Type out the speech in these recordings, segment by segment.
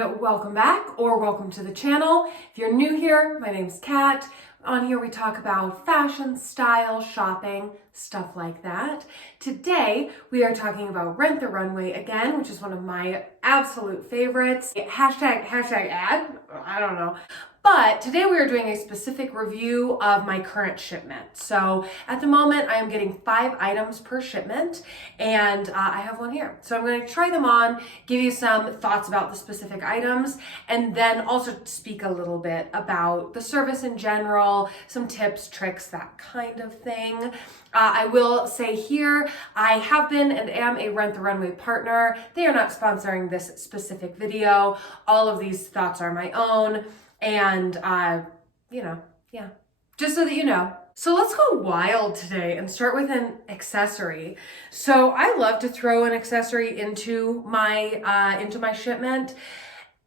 and welcome back or welcome to the channel. If you're new here, my name's Kat. On here we talk about fashion, style, shopping, stuff like that. Today we are talking about Rent the Runway again, which is one of my absolute favorites. Hashtag ad, I don't know. But today we are doing a specific review of my current shipment. So at the moment I am getting 5 items per shipment and I have one here. So I'm going to try them on, give you some thoughts about the specific items, and then also speak a little bit about the service in general, some tips, tricks, that kind of thing. I will say here, I have been and am a Rent the Runway partner. They are not sponsoring this specific video. All of these thoughts are my own. And, just so that you know. So let's go wild today and start with an accessory. So I love to throw an accessory into my shipment.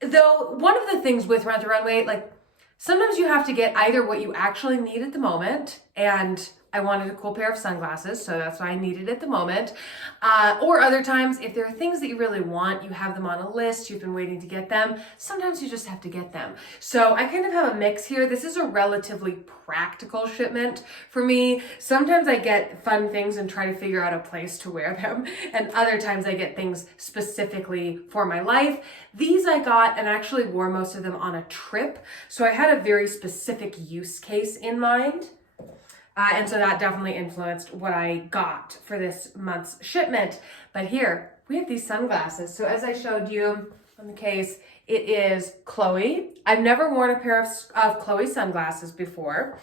Though one of the things with Rent the Runway, like sometimes you have to get either what you actually need at the moment, and I wanted a cool pair of sunglasses, so that's why I need it at the moment. Or other times, if there are things that you really want, you have them on a list, you've been waiting to get them, sometimes you just have to get them. So I kind of have a mix here. This is a relatively practical shipment for me. Sometimes I get fun things and try to figure out a place to wear them, and other times I get things specifically for my life. These I got and actually wore most of them on a trip, so I had a very specific use case in mind. And so that definitely influenced what I got for this month's shipment. But here, we have these sunglasses. So as I showed you on the case, it is Chloe. I've never worn a pair of Chloe sunglasses before.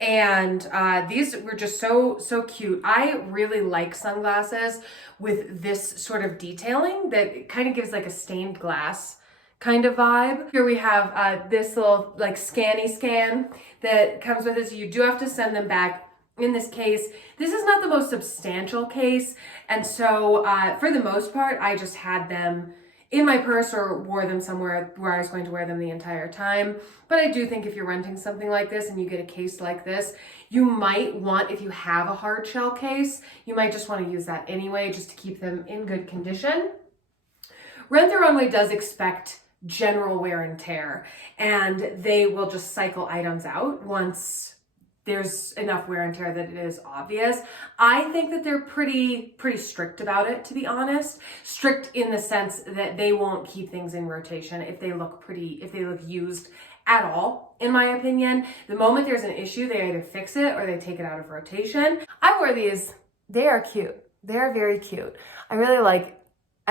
And these were just so cute. I really like sunglasses with this sort of detailing that kind of gives like a stained glass kind of vibe. Here we have this little like scanny scan that comes with it. So you do have to send them back. In this case, this is not the most substantial case. And so for the most part, I just had them in my purse or wore them somewhere where I was going to wear them the entire time. But I do think if you're renting something like this and you get a case like this, you might want, if you have a hard shell case, you might just want to use that anyway, just to keep them in good condition. Rent the Runway does expect general wear and tear, and they will just cycle items out once there's enough wear and tear that it is obvious. I think that they're pretty strict about it, to be honest. Strict in the sense that they won't keep things in rotation if they look used at all, in my opinion. The moment there's an issue, they either fix it or they take it out of rotation. I wore these. They are cute. They're very cute. I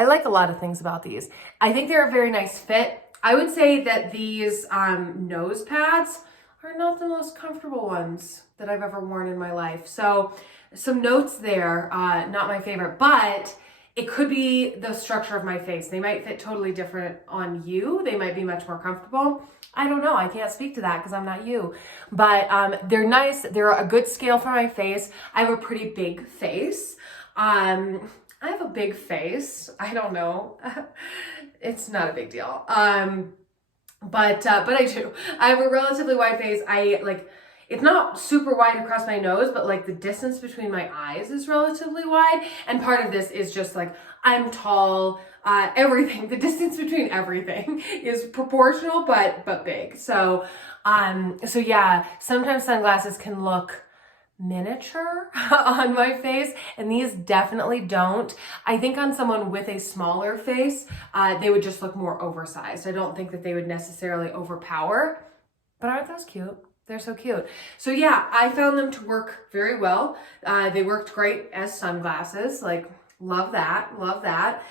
like a lot of things about these. I think they're a very nice fit. I would say that these nose pads are not the most comfortable ones that I've ever worn in my life. So some notes there, not my favorite, but it could be the structure of my face. They might fit totally different on you. They might be much more comfortable. I don't know. I can't speak to that because I'm not you. But they're nice. They're a good scale for my face. I have a pretty big face. I have a big face. I don't know. It's not a big deal. But I do. I have a relatively wide face. It's not super wide across my nose, but like the distance between my eyes is relatively wide. And part of this is just like, I'm tall, everything, the distance between everything is proportional, but big. So yeah, sometimes sunglasses can look miniature on my face, and these definitely don't. I think on someone with a smaller face, they would just look more oversized. I don't think that they would necessarily overpower, but aren't those cute? They're so cute. So yeah, I found them to work very well. They worked great as sunglasses. Like, love that, love that.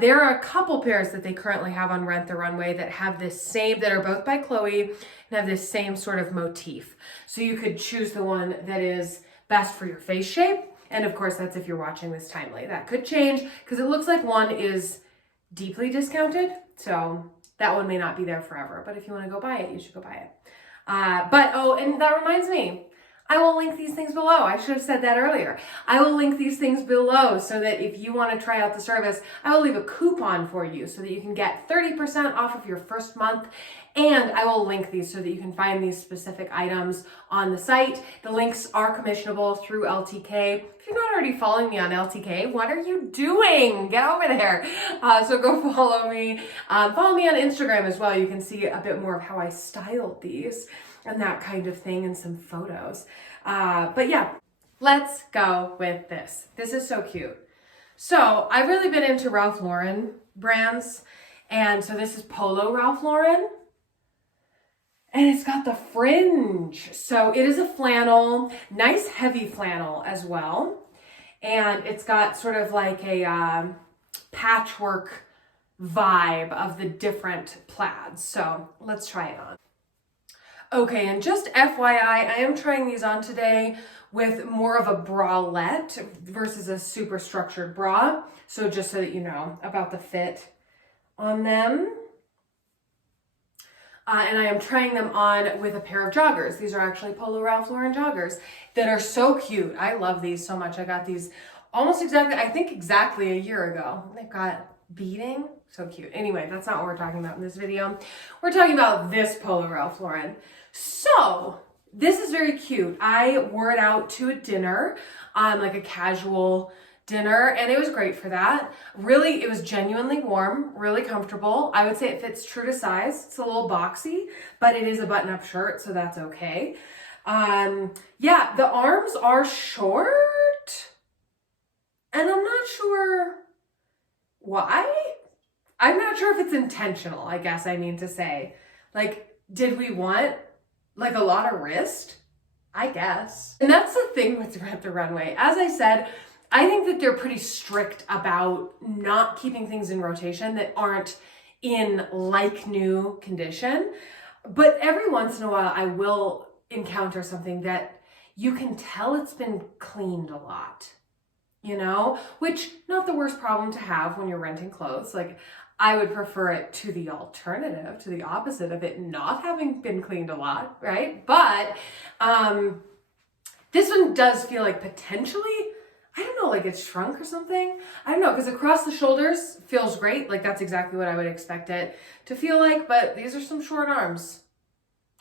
There are a couple pairs that they currently have on Rent the Runway that have this same, that are both by Chloe and have this same sort of motif. So you could choose the one that is best for your face shape. And of course, that's if you're watching this timely. That could change because it looks like one is deeply discounted. So that one may not be there forever. But if you want to go buy it, you should go buy it. And that reminds me, I will link these things below. I should have said that earlier. I will link these things below so that if you want to try out the service, I will leave a coupon for you so that you can get 30% off of your first month. And I will link these so that you can find these specific items on the site. The links are commissionable through LTK. If you're not already following me on LTK, what are you doing? Get over there. So go follow me. Follow me on Instagram as well. You can see a bit more of how I styled these and that kind of thing and some photos. But yeah, let's go with this. This is so cute. So I've really been into Ralph Lauren brands. And so this is Polo Ralph Lauren. And it's got the fringe. So it is a flannel, nice heavy flannel as well. And it's got sort of like a patchwork vibe of the different plaids. So let's try it on. Okay, and just FYI, I am trying these on today with more of a bralette versus a super structured bra. So just so that you know about the fit on them. And I am trying them on with a pair of joggers. These are actually Polo Ralph Lauren joggers that are so cute. I love these so much. I got these almost exactly, I think exactly a year ago. They've got beading, so cute. Anyway, that's not what we're talking about in this video. We're talking about this Polo Ralph Lauren. So this is very cute. I wore it out to a dinner, like a casual dinner, and it was great for that. Really, it was genuinely warm, really comfortable. I would say it fits true to size. It's a little boxy, but it is a button-up shirt, so that's okay. Yeah, the arms are short, and I'm not sure why. I'm not sure if it's intentional, I guess I mean to say. Like, did we want like a lot of wrist? I guess. And that's the thing with the Runway. As I said, I think that they're pretty strict about not keeping things in rotation that aren't in like new condition. But every once in a while, I will encounter something that you can tell it's been cleaned a lot, you know, which not the worst problem to have when you're renting clothes. Like, I would prefer it to the alternative, to the opposite of it not having been cleaned a lot, right? But this one does feel like potentially, I don't know, like it's shrunk or something. I don't know, because across the shoulders feels great. Like that's exactly what I would expect it to feel like, but these are some short arms.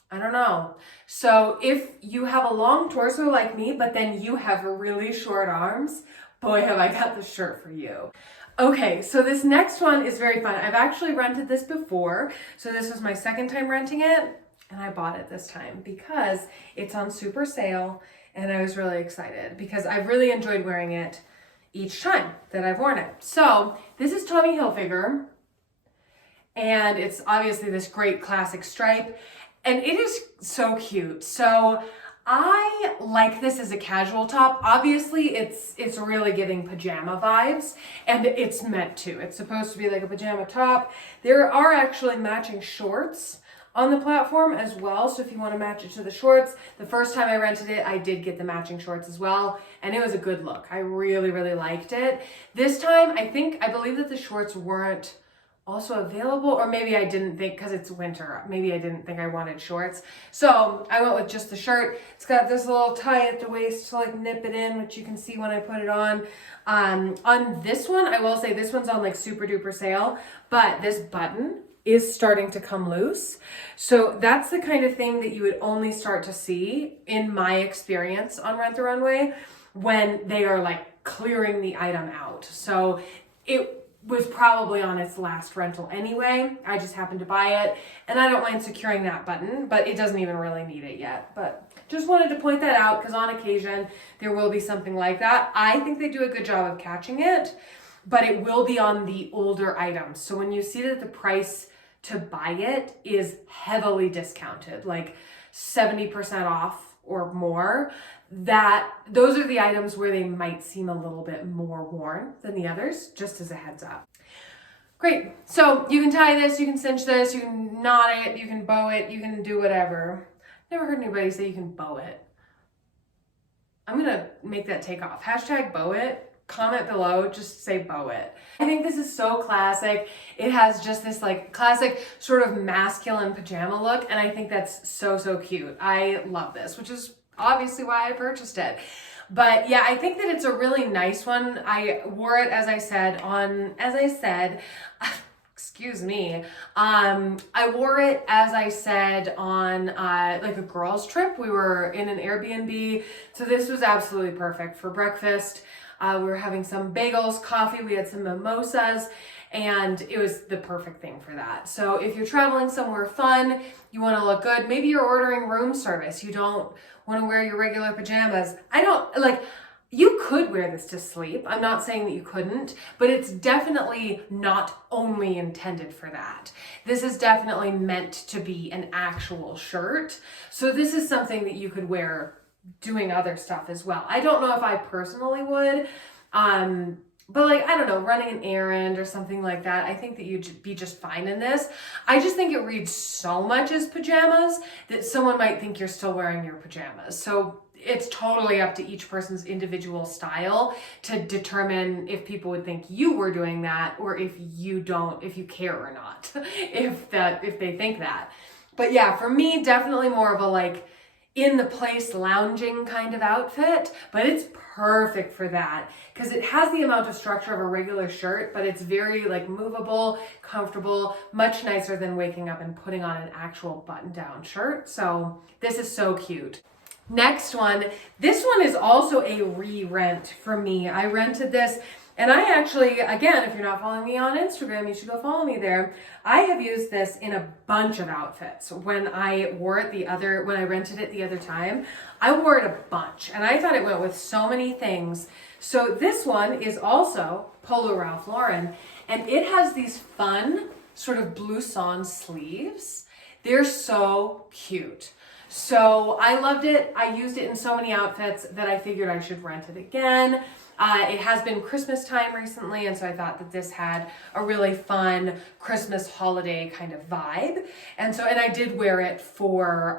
I don't know. So if you have a long torso like me, but then you have really short arms, boy, have I got the shirt for you. Okay, so this next one is very fun. I've actually rented this before. So this was my second time renting it, and I bought it this time because it's on super sale. And I was really excited because I've really enjoyed wearing it each time that I've worn it. So this is Tommy Hilfiger, and it's obviously this great classic stripe, and it is so cute. So I like this as a casual top. Obviously, it's really giving pajama vibes, and it's meant to. It's supposed to be like a pajama top. There are actually matching shorts on the platform as well, so if you want to match it to the shorts. The first time I rented it, I did get the matching shorts as well, and it was a good look. I really, really liked it. This time, I believe that the shorts weren't also available, or maybe I didn't think, because it's winter, maybe I didn't think I wanted shorts. So I went with just the shirt. It's got this little tie at the waist to like nip it in, which you can see when I put it on. On this one, I will say this one's on like super duper sale, but this button is starting to come loose. So that's the kind of thing that you would only start to see, in my experience on Rent the Runway, when they are like clearing the item out. So it was probably on its last rental anyway. I just happened to buy it, and I don't mind securing that button, but it doesn't even really need it yet. But just wanted to point that out because on occasion there will be something like that. I think they do a good job of catching it, but it will be on the older items. So when you see that the price to buy it is heavily discounted, like 70% off or more, that those are the items where they might seem a little bit more worn than the others, just as a heads up. Great, so you can tie this, you can cinch this, you can knot it, you can bow it, you can do whatever. Never heard anybody say you can bow it. I'm gonna make that take off. Hashtag bow it. Comment below, just say bow it. I think this is so classic. It has just this like classic sort of masculine pajama look, and I think that's so, so cute. I love this, which is obviously why I purchased it. But yeah, I think that it's a really nice one. I wore it, excuse me. I wore it, as I said, on like a girls trip. We were in an Airbnb. So this was absolutely perfect for breakfast. We were having some bagels, coffee, we had some mimosas, and it was the perfect thing for that. So if you're traveling somewhere fun, you want to look good, maybe you're ordering room service, you don't want to wear your regular pajamas. You could wear this to sleep. I'm not saying that you couldn't, but it's definitely not only intended for that. This is definitely meant to be an actual shirt. So this is something that you could wear doing other stuff as well. I don't know if I personally would, but like, I don't know, running an errand or something like that, I think that you'd be just fine in this. I just think it reads so much as pajamas that someone might think you're still wearing your pajamas. So it's totally up to each person's individual style to determine if people would think you were doing that, or if you care or not, if they think that. But yeah, for me, definitely more of a like in the place lounging kind of outfit, but it's perfect for that because it has the amount of structure of a regular shirt, but it's very like movable, comfortable, much nicer than waking up and putting on an actual button-down shirt. So this is so cute. Next one, this one is also a re-rent for me. I rented this, and I actually, again, if you're not following me on Instagram, you should go follow me there. I have used this in a bunch of outfits. When I rented it the other time, I wore it a bunch, and I thought it went with so many things. So this one is also Polo Ralph Lauren, and it has these fun sort of blouson sleeves. They're so cute. So I loved it. I used it in so many outfits that I figured I should rent it again. It has been Christmas time recently, and so I thought that this had a really fun Christmas holiday kind of vibe. And I did wear it for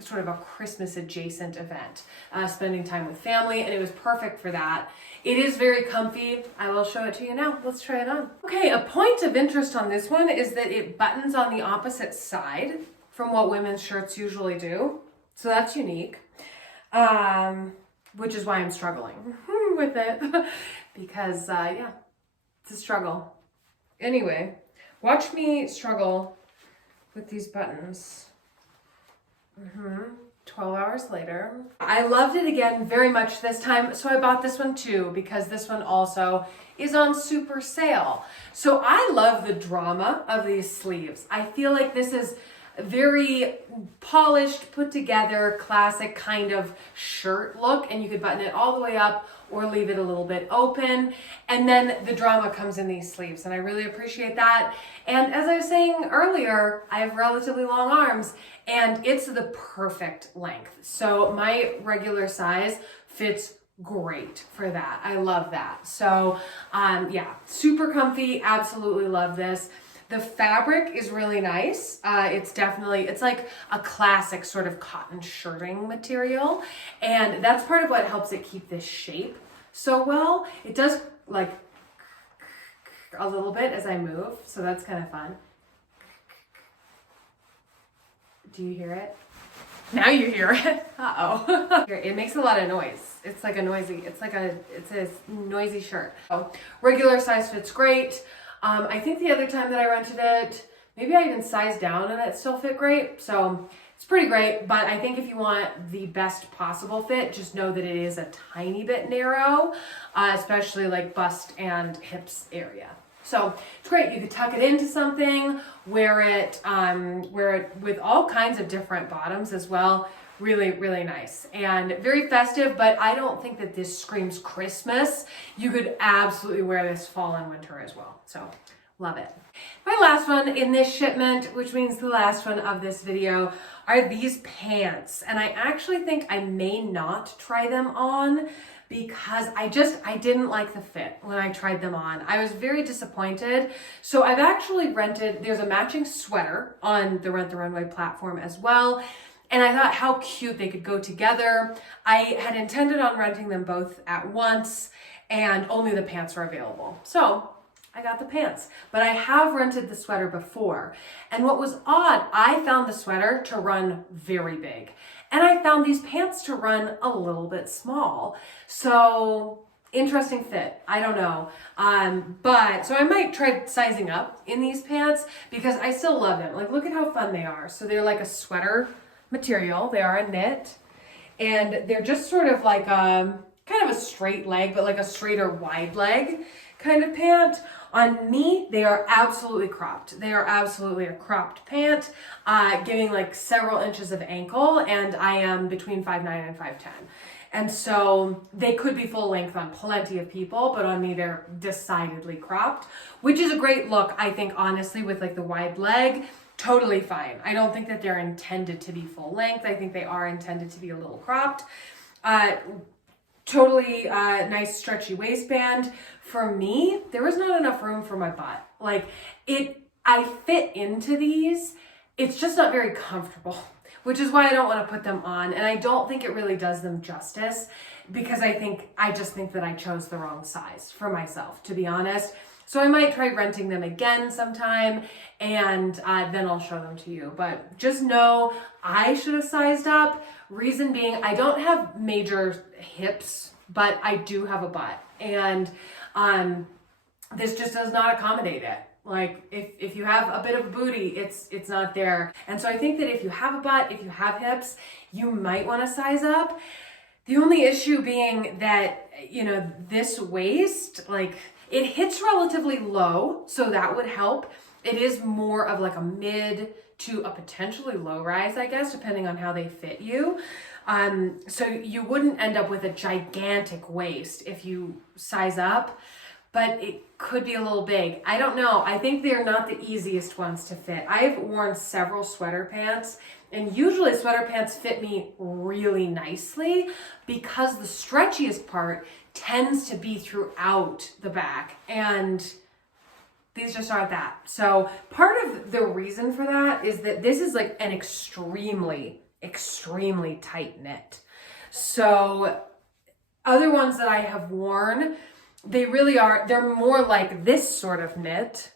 sort of a Christmas adjacent event, spending time with family, and it was perfect for that. It is very comfy. I will show it to you now. Let's try it on. Okay, a point of interest on this one is that it buttons on the opposite side from what women's shirts usually do. So that's unique, which is why I'm struggling with it because yeah, it's a struggle. Anyway, watch me struggle with these buttons. 12 hours later. I loved it again very much this time, so I bought this one too because this one also is on super sale. So I love the drama of these sleeves. I feel like this is very polished, put together, classic kind of shirt look, and you could button it all the way up or leave it a little bit open, and then the drama comes in these sleeves, and I really appreciate that. And as I was saying earlier, I have relatively long arms, and it's the perfect length. So my regular size fits great for that. I love that. So yeah, super comfy, absolutely love this. The fabric is really nice. It's like a classic sort of cotton shirting material. And that's part of what helps it keep this shape so well. It does like a little bit as I move. So that's kind of fun. Do you hear it? Now you hear it. Uh-oh. It makes a lot of noise. It's a noisy shirt. So regular size fits great. I think the other time that I rented it, maybe I even sized down and it still fit great. So it's pretty great, but I think if you want the best possible fit, just know that it is a tiny bit narrow, especially like bust and hips area. So it's great. You could tuck it into something, wear it with all kinds of different bottoms as well. Really, really nice and very festive, but I don't think that this screams Christmas. You could absolutely wear this fall and winter as well. So love it. My last one in this shipment, which means the last one of this video, are these pants. And I actually think I may not try them on because I didn't like the fit when I tried them on. I was very disappointed. So I've actually there's a matching sweater on the Rent the Runway platform as well. And I thought how cute they could go together. I had intended on renting them both at once, and only the pants were available. So I got the pants. But I have rented the sweater before. And what was odd, I found the sweater to run very big. And I found these pants to run a little bit small. So interesting fit. I don't know. But so I might try sizing up in these pants because I still love them. Like, look at how fun they are. So they're like a sweater material. They are a knit. And they're just sort of like kind of a straight leg, but like a straighter wide leg kind of pant. On me, they are absolutely cropped. They are absolutely a cropped pant, giving like several inches of ankle, and I am between 5'9" and 5'10". And so they could be full length on plenty of people, but on me they're decidedly cropped, which is a great look, I think, honestly, with like the wide leg. Totally fine. I don't think that they're intended to be full length. I think they are intended to be a little cropped. Totally nice stretchy waistband. For me, there was not enough room for my butt. Like I fit into these. It's just not very comfortable, which is why I don't want to put them on. And I don't think it really does them justice because I just think that I chose the wrong size for myself, to be honest. So I might try renting them again sometime and then I'll show them to you. But just know I should have sized up. Reason being, I don't have major hips, but I do have a butt. And this just does not accommodate it. Like if you have a bit of a booty, it's not there. And so I think that if you have a butt, if you have hips, you might want to size up. The only issue being that, you know, this waist, like it hits relatively low, so that would help. It is more of like a mid to a potentially low rise, I guess, depending on how they fit you. So you wouldn't end up with a gigantic waist if you size up, but it could be a little big. I don't know. I think they're not the easiest ones to fit. I've worn several sweater pants, and usually sweater pants fit me really nicely because the stretchiest part tends to be throughout the back, and these just aren't that. So part of the reason for that is that this is like an extremely tight knit. So other ones that I have worn, they're more like this sort of knit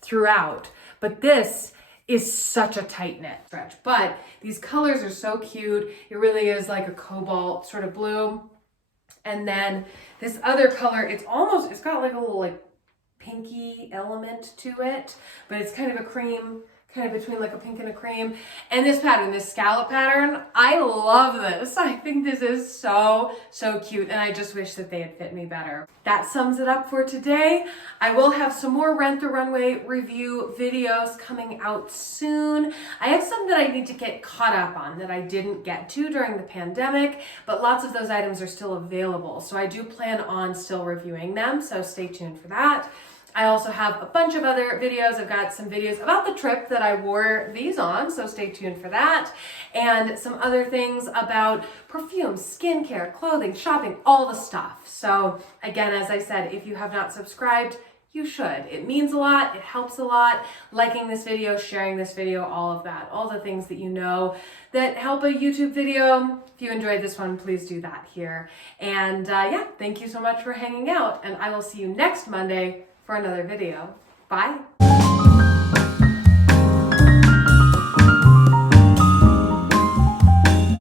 throughout, but this is such a tight knit stretch. But these colors are so cute. It really is like a cobalt sort of blue. And then this other color, it's got like a little like pinky element to it, but it's kind of a cream, kind of between like a pink and a cream. And this pattern, this scallop pattern, I love this. I think this is so cute, and I just wish that they had fit me better. That sums it up for today. I will have some more Rent the Runway review videos coming out soon. I have some that I need to get caught up on that I didn't get to during the pandemic, but lots of those items are still available. So I do plan on still reviewing them, so stay tuned for that. I also have a bunch of other videos. I've got some videos about the trip that I wore these on, so stay tuned for that. And some other things about perfume, skincare, clothing, shopping, all the stuff. So again, as I said, if you have not subscribed, you should. It means a lot. It helps a lot. Liking this video, sharing this video, all of that. All the things that you know that help a YouTube video. If you enjoyed this one, please do that here. And yeah, thank you so much for hanging out. And I will see you next Monday for another video. Bye.